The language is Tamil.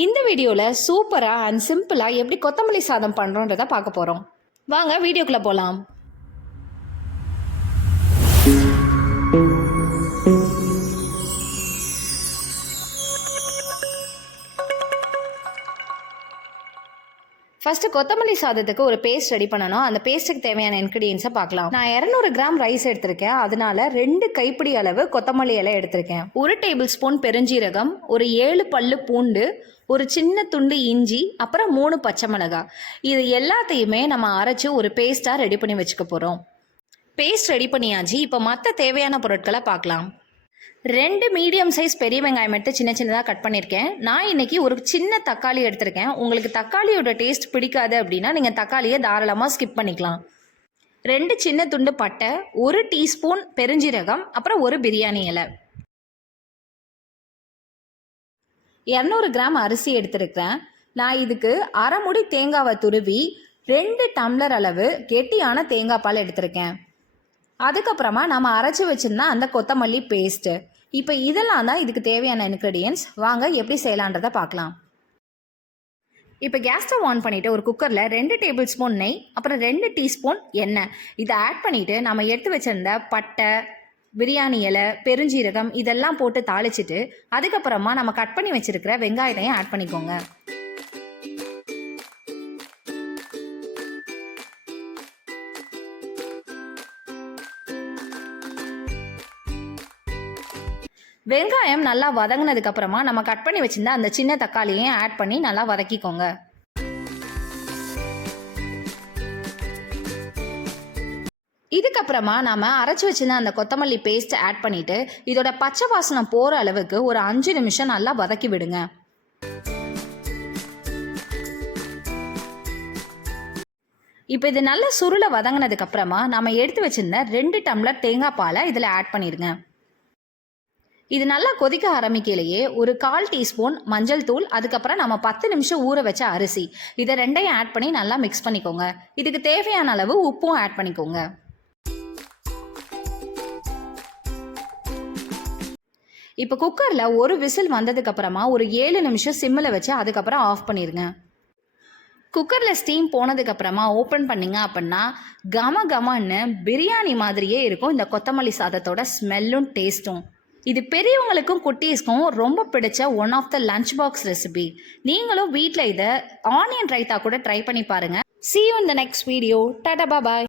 இந்த வீடியோவில் சூப்பராக அண்ட் சிம்பிளாக எப்படி கொத்தமல்லி சாதம் பண்ணுறோன்றதை பார்க்க போகிறோம். வாங்க வீடியோக்குள்ளே போகலாம். ஃபஸ்ட்டு கொத்தமல்லி சாதத்துக்கு ஒரு பேஸ்ட் ரெடி பண்ணணும். அந்த பேஸ்ட்டுக்கு தேவையான இன்க்ரீடியன்ஸை பார்க்கலாம். நான் 200 கிராம் ரைஸ் எடுத்திருக்கேன். அதனால 2 கைப்பிடி அளவு கொத்தமல்லி இலை எடுத்திருக்கேன். 1 டேபிள் ஸ்பூன் பெருஞ்சீரகம், ஒரு 7 பல்லு பூண்டு, ஒரு சின்ன துண்டு இஞ்சி, அப்புறம் 3 பச்சை மிளகாய். இது எல்லாத்தையுமே நம்ம அரைச்சி ஒரு பேஸ்ட்டாக ரெடி பண்ணி வச்சுக்க போகிறோம். பேஸ்ட் ரெடி பண்ணியாச்சு. இப்போ மற்ற தேவையான பொருட்களை பார்க்கலாம். 2 மீடியம் சைஸ் பெரிய வெங்காயம் எடுத்து சின்ன சின்னதாக கட் பண்ணியிருக்கேன். நான் இன்றைக்கி ஒரு சின்ன தக்காளி எடுத்திருக்கேன். உங்களுக்கு தக்காளியோட டேஸ்ட் பிடிக்காது அப்படின்னா நீங்கள் தக்காளியை தாராளமாக ஸ்கிப் பண்ணிக்கலாம். 2 சின்ன துண்டு பட்டை, 1 டீஸ்பூன் பெருஞ்சீரகம், அப்புறம் 1 பிரியாணி இலை. 200 கிராம் அரிசி எடுத்திருக்கிறேன். நான் இதுக்கு அரை முடி தேங்காவை துருவி 2 டம்ளர் அளவு கெட்டியான தேங்காய் பால் எடுத்திருக்கேன். அதுக்கப்புறமா நம்ம அரைச்சி வச்சுருந்தா அந்த கொத்தமல்லி பேஸ்ட்டு. இப்போ இதெல்லாம் தான் இதுக்கு தேவையான இன்க்ரீடியன்ஸ். வாங்க எப்படி செய்யலான்றதை பார்க்கலாம். இப்போ கேஸ் ஸ்டவ் ஆன் பண்ணிவிட்டு ஒரு குக்கரில் 2 டேபிள் ஸ்பூன் நெய், அப்புறம் 2 டீஸ்பூன் எண்ணெய் இதை ஆட் பண்ணிவிட்டு நம்ம எடுத்து வச்சுருந்த பட்டை, பிரியாணி இலை, பெருஞ்சீரகம் இதெல்லாம் போட்டு தாளிச்சிட்டு அதுக்கப்புறமா நம்ம கட் பண்ணி வச்சுருக்கிற வெங்காயத்தையும் ஆட் பண்ணிக்கோங்க. வெங்காயம் நல்லா வதங்கினதுக்கு அப்புறமா நம்ம கட் பண்ணி வச்சிருந்த அந்த சின்ன தக்காளியையும் ஆட் பண்ணி நல்லா வதக்கிக்கோங்க. இதுக்கப்புறமா நாம அரைச்சி வச்சிருந்த அந்த கொத்தமல்லி பேஸ்ட் ஆட் பண்ணிட்டு இதோட பச்சை வாசனை போற அளவுக்கு ஒரு 5 நிமிஷம் நல்லா வதக்கி விடுங்க. இப்போ இது நல்ல சுருளை வதங்கினதுக்கு அப்புறமா நம்ம எடுத்து வச்சிருந்த 2 டம்ளர் தேங்காய் பாலை இதில் ஆட் பண்ணிடுங்க. இது நல்லா கொதிக்க ஆரம்பிக்கையிலேயே ஒரு 1/4 டீஸ்பூன் மஞ்சள் தூள், அதுக்கப்புறம் நம்ம 10 நிமிஷம் ஊற வச்ச அரிசி இதை 2ஐயும் ஆட் பண்ணி நல்லா மிக்ஸ் பண்ணிக்கோங்க. இதுக்கு தேவையான அளவு உப்பும் ஆட் பண்ணிக்கோங்க. இப்போ குக்கரில் ஒரு விசில் வந்ததுக்கு அப்புறமா ஒரு 7 நிமிஷம் சிம்மில் வச்சு அதுக்கப்புறம் ஆஃப் பண்ணிடுங்க. குக்கரில் ஸ்டீம் போனதுக்கு அப்புறமா ஓப்பன் பண்ணிங்க அப்படின்னா கமன்னு பிரியாணி மாதிரியே இருக்கும் இந்த கொத்தமல்லி சாதத்தோட ஸ்மெல்லும் டேஸ்ட்டும். இது பெரியவங்களுக்கும் குட்டீஸ்க்கும் ரொம்ப பிடிச்ச one of the lunch box recipe. நீங்களும் வீட்டில் இதை ஆனியன் ரைத்தா கூட ட்ரை பண்ணி பாருங்கள். See you in the next video. Tata bye bye.